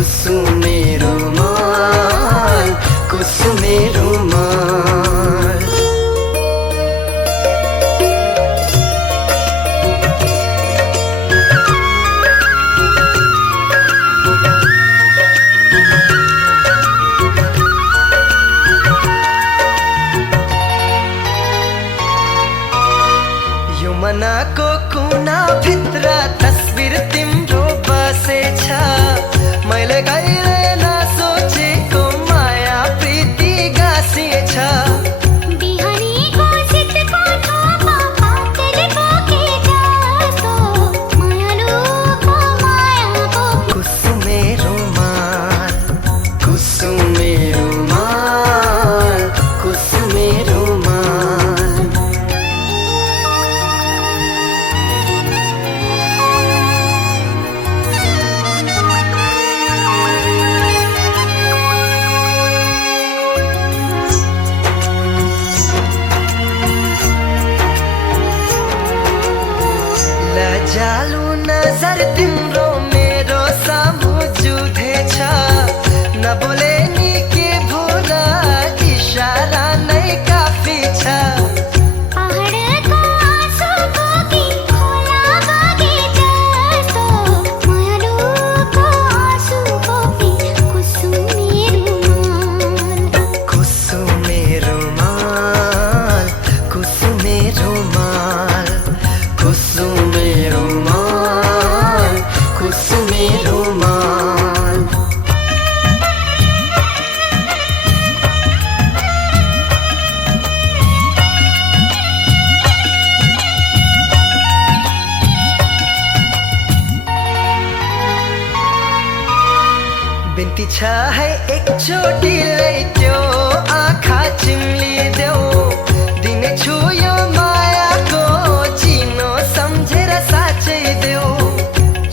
कुसुमे रुमाल कुसुमे रुमाल यो मनको कुना भित्र तस्बिर तिम्रो बसेछ मैले कहिले नसोचेको माया प्रीति गाँसिएछ बिहानीको शीतको थोपा पातलको के जस्तो मायालुको मायाको कुसुमे रुमाल कुसुमे रुमाल कुसुमे रुमाल लजालु नजर तिम्रो मेरो सामु जुधेछ नबोले नि के भोला इशारा नै काफी छ पहाडको आँसुको कि खोला बगे जस्तो मायालुको आँसुको कि कुसुमे रुमाल कुसुमे रुमाल कुसुमे रुमाल कुसुमे रुमाल कुसुमे रुमाल बिन्ती छ है एकचोटि त्यो आँखा चिम्लिदेऊ दिनेछु यो मायाको चिनो सम्झेर साँच्चै देऊ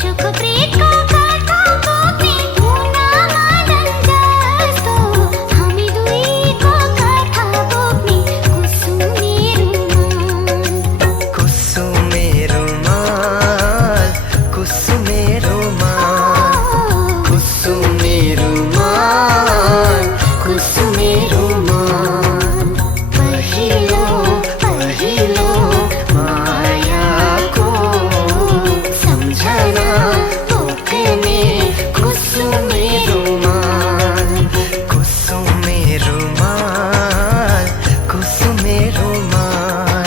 चोखो प्रेमको कथा बोक्ने मुना मदन जस्तो हामी दुईको कथा बोक्ने कुसुमे रुमाल कुसुमे रुमाल कुसुमे रुमाल कुसुमे रुमाल कुसुमे रुमाल पहिलो पहिलो मायाको सम्झना पोख्ने कुसुमे रुमाल कुसुमे रुमाल कुसुमे रुमाल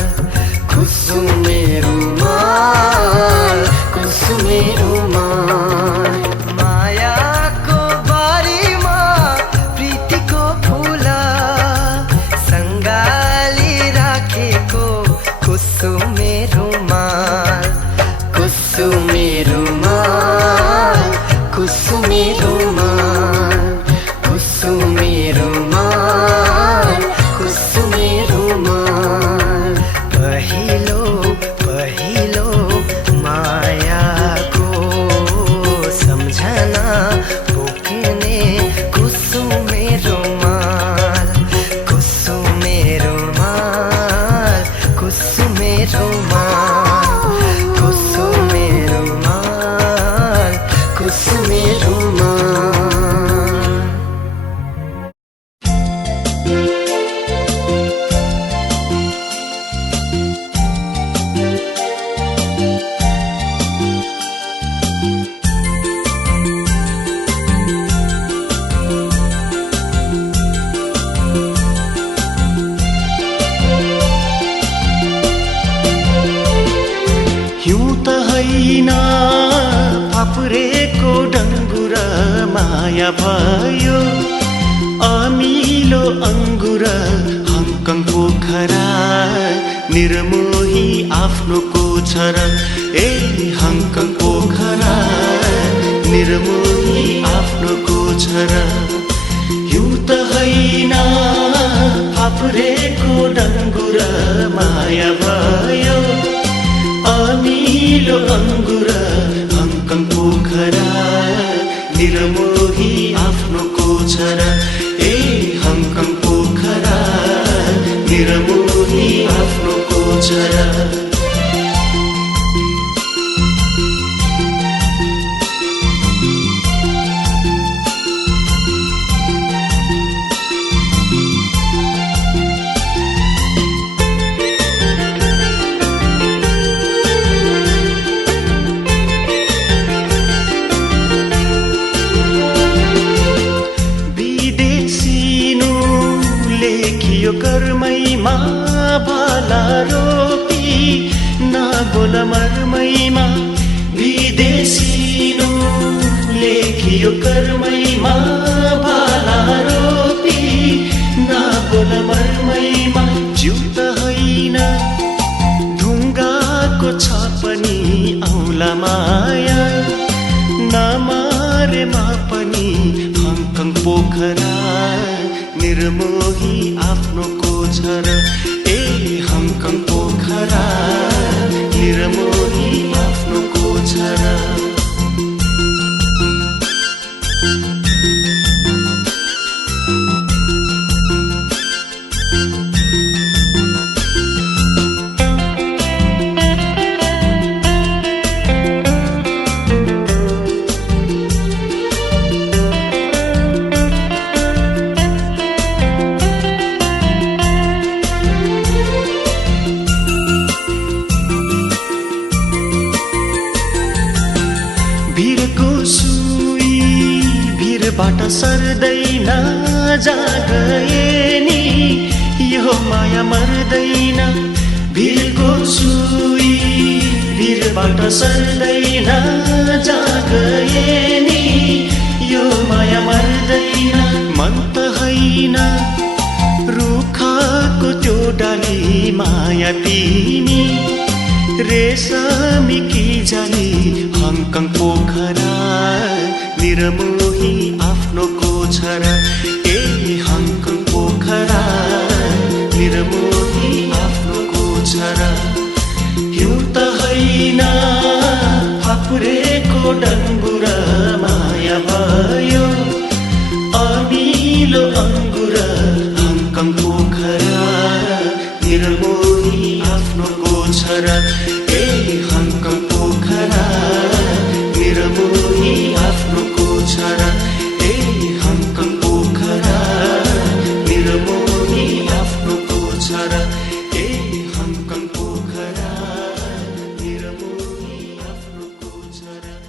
कुसुमे रुमाल कुसुमे रुमाल मायाको बारीमा प्रीतिको फूल सङ्गाली राखेको कुसुमे रुमाल कुसुमे रुमाल कुसुमे रुमाल कुसुमे रुमाल कुसुमे रुमाल पहिलो पहिलो मायाको सम्झना पोख्ने कुसुमे रुमाल कुसुमे रुमाल कुसुमे रुमाल कुसुमे रुमाल कुसुमे रुमाल हिउँ त होइन फापुरेको डङ्गुर माया भयो अमिलो अङ्गुर हङकङ पोखरा निर्मोही आफ्नो कोछर ए हङकङ पोखरा निर्मोही आफ्नो कोछर हिउँ त होइन फापुरेको डङ्गुर माया भयो अमिलो अङ्गुर हङकङ पोखरा निर्मोही आफ्नो कोछर ए हङकङ पोखरा निर्मोही आफ्नो कोछर बोला मर्मैमा विदेशिनो लेखियो कर्मैमा भाला रोपी ना बोला मर्मैमा जिउ त होइन ढुङ्गाको छ पनि औला माया नमारेमा पनि हङकङ पोखरा निर्मोही आफ्नोको छ र ए हङकङ पोखरा निर्मोही आफ्नोको छ र बाट सर्दैन जागए नि यो माया मर्दैन भिरको सुई भिरबाट सर्दैन जागए नि यो माया मर्दैन मन त होइन रुखको त्यो डाली माया तिमी रेशमी कि जाली हङकङ पोखरा निर्मोही आफ्नोको छ र ए हङकङ पोखरा निर्मोही आफ्नोको छ र हिउँ त होइन फापुरेको डङ्गुर माया भयो अमिलो अङ्गुर हङकङ पोखरा निर्मोही आफ्नोको छ र ए हङकङ पोखरा निर्मोही आफ्नोको छ र ए हङकङ पोखरा निर्मोही आफ्नोको छ र ए हङकङ पोखरा निर्मोही आफ्नोको छ र